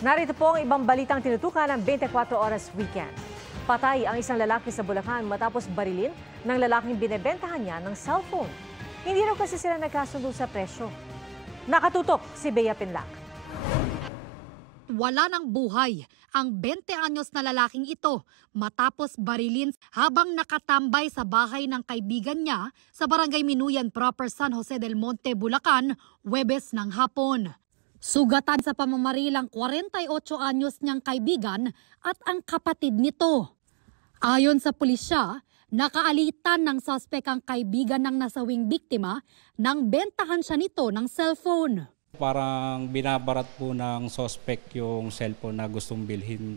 Narito po ang ibang balitang tinutukan ng 24 Oras Weekend. Patay ang isang lalaki sa Bulacan matapos barilin ng lalaking binebentahan niya ng cellphone. Hindi raw kasi sila nagkasundo sa presyo. Nakatutok si Bea Pinlac. Wala ng buhay ang 20 anyos na lalaking ito matapos barilin habang nakatambay sa bahay ng kaibigan niya sa Barangay Minuyan Proper, San Jose del Monte, Bulacan, Huwebes ng hapon. Sugatan sa pamamaril ang 48 anyos niyang kaibigan at ang kapatid nito. Ayon sa pulisya, nakaalitan ng suspect ang kaibigan ng nasawing biktima nang bentahan siya nito ng cellphone. Parang binabarat po ng suspect yung cellphone na gustong bilhin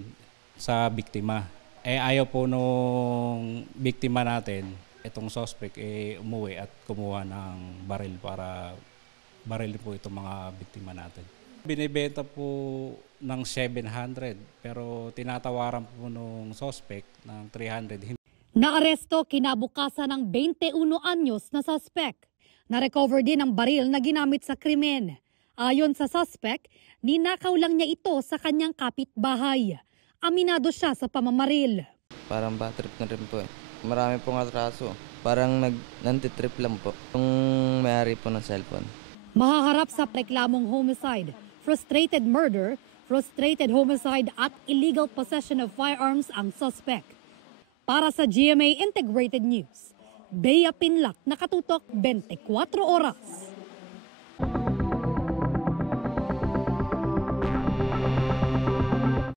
sa biktima. Ayaw po nung biktima natin, itong suspect umuwi at kumuha ng baril para baril po itong mga biktima natin. Binibenta po ng 700 pero tinatawaran po nung suspect ng 300. Naaresto kinabukasan ng 21 anyos na suspect. Na-recover din ang baril na ginamit sa krimen. Ayon sa suspect, ninakaw lang niya ito sa kanyang kapitbahay. Aminado siya sa pamamaril. Parang bad trip na rin po eh. Marami pong atraso. Parang nantitrip lang po. Yung may-ari po ng cellphone. Mahaharap sa reklamong homicide, frustrated murder, frustrated homicide at illegal possession of firearms ang suspect. Para sa GMA Integrated News, Bea Pinlac, nakatutok 24 oras.